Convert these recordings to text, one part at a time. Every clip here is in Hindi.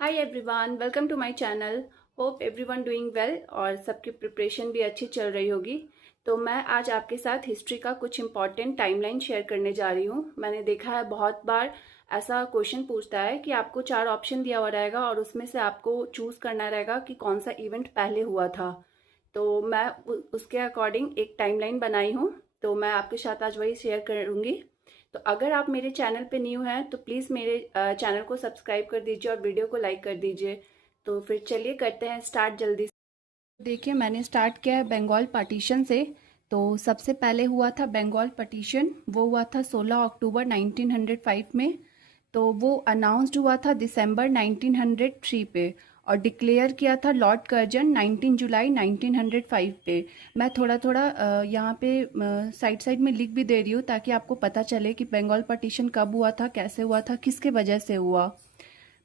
Hi everyone, welcome to my channel. Hope everyone doing well और सबकी प्रिपरेशन भी अच्छी चल रही होगी। तो मैं आज आपके साथ हिस्ट्री का कुछ इंपॉर्टेंट टाइमलाइन शेयर करने जा रही हूँ। मैंने देखा है बहुत बार ऐसा क्वेश्चन पूछता है कि आपको 4 ऑप्शन दिया हुआ रहेगा और उसमें से आपको चूज करना रहेगा कि कौन सा इवेंट पहले हुआ था। तो मैं उसके अकॉर्डिंग एक टाइमलाइन बनाई हूँ, तो मैं आपके साथ आज वही शेयर करूँगी। तो अगर आप मेरे चैनल पे न्यू हैं तो प्लीज़ मेरे चैनल को सब्सक्राइब कर दीजिए और वीडियो को लाइक कर दीजिए। तो फिर चलिए करते हैं स्टार्ट जल्दी से। देखिए, मैंने स्टार्ट किया है बंगाल पार्टीशन से। तो सबसे पहले हुआ था बंगाल पार्टीशन, वो हुआ था 16 अक्टूबर 1905 में। तो वो अनाउंस्ड हुआ था दिसंबर 1903 पे और डिक्लेयर किया था लॉर्ड कर्जन 19 जुलाई 1905 पे। मैं थोड़ा थोड़ा यहाँ पे साइड साइड में लिख भी दे रही हूँ ताकि आपको पता चले कि बंगाल पार्टीशन कब हुआ था, कैसे हुआ था, किसके वजह से हुआ।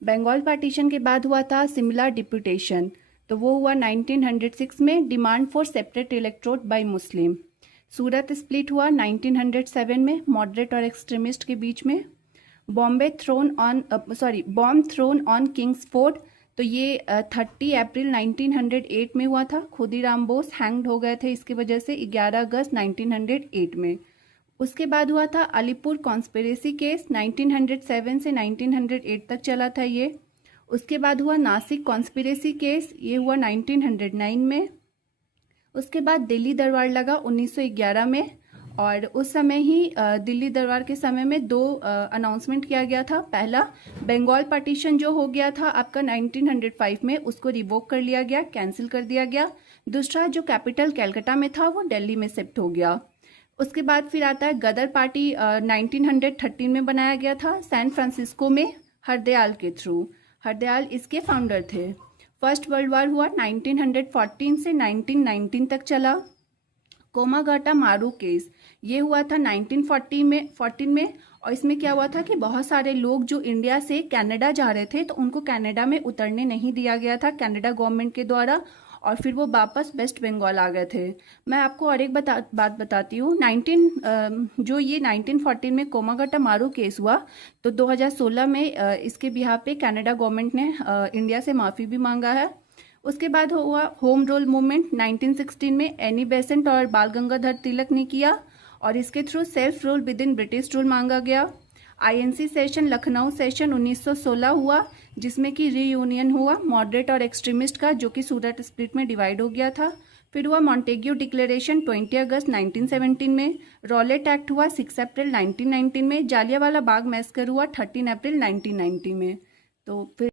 बंगाल पार्टीशन के बाद हुआ था सिमला डिप्यूटेशन। तो वो हुआ 1906 में, demand for separate electorate by Muslim. Surat split हुआ 1907 में, मॉडरेट और एक्सट्रीमिस्ट के बीच में। Bomb thrown on Kingsford. तो ये 30 अप्रैल 1908 में हुआ था। खुदीराम बोस हैंग्ड हो गए थे इसकी वजह से 11 अगस्त 1908 में। उसके बाद हुआ था अलीपुर कॉन्स्पिरेसी केस, 1907 से 1908 तक चला था ये। उसके बाद हुआ नासिक कॉन्स्पिरेसी केस, ये हुआ 1909 में। उसके बाद दिल्ली दरबार लगा 1911 में और उस समय ही दिल्ली दरबार के समय में दो अनाउंसमेंट किया गया था। पहला, बंगाल पार्टीशन जो हो गया था आपका 1905 में, उसको रिवोक कर लिया गया, कैंसिल कर दिया गया। दूसरा, जो कैपिटल कलकत्ता में था वो दिल्ली में शिफ्ट हो गया। उसके बाद फिर आता है गदर पार्टी, 1913 में बनाया गया था सैन फ्रांसिस्को में, हरदयाल के थ्रू। हरदयाल इसके फाउंडर थे। फर्स्ट वर्ल्ड वॉर हुआ 1914 से 1919 तक चला। कोमागाटा मारू केस, ये हुआ था 1914 में और इसमें क्या हुआ था कि बहुत सारे लोग जो इंडिया से कनाडा जा रहे थे तो उनको कनाडा में उतरने नहीं दिया गया था कनाडा गवर्नमेंट के द्वारा, और फिर वो वापस वेस्ट बंगाल आ गए थे। मैं आपको और एक बात बताती हूँ। 1914 में कोमागाटा मारू केस हुआ तो 2016 में इसके बिहार पे कनाडा गवर्नमेंट ने इंडिया से माफ़ी भी मांगा है। उसके बाद हुआ होम रूल मूवमेंट 1916 में, एनी बेसेंट और बाल गंगाधर तिलक ने किया और इसके through self rule with in British rule मांगा गया। आईएनसी सेशन, लखनऊ सेशन 1916 हुआ जिसमें कि रीयूनियन हुआ मॉडरेट और एक्सट्रीमिस्ट का, जो कि सूरत स्प्लिट में डिवाइड हो गया था। फिर हुआ मॉन्टेग्यू डिक्लेरेशन 20 अगस्त 1917 में। रॉलेट एक्ट हुआ 6 अप्रैल 1919 में। जालियावाला बाग मैस्कर हुआ 13 अप्रैल 1990 में। तो फिर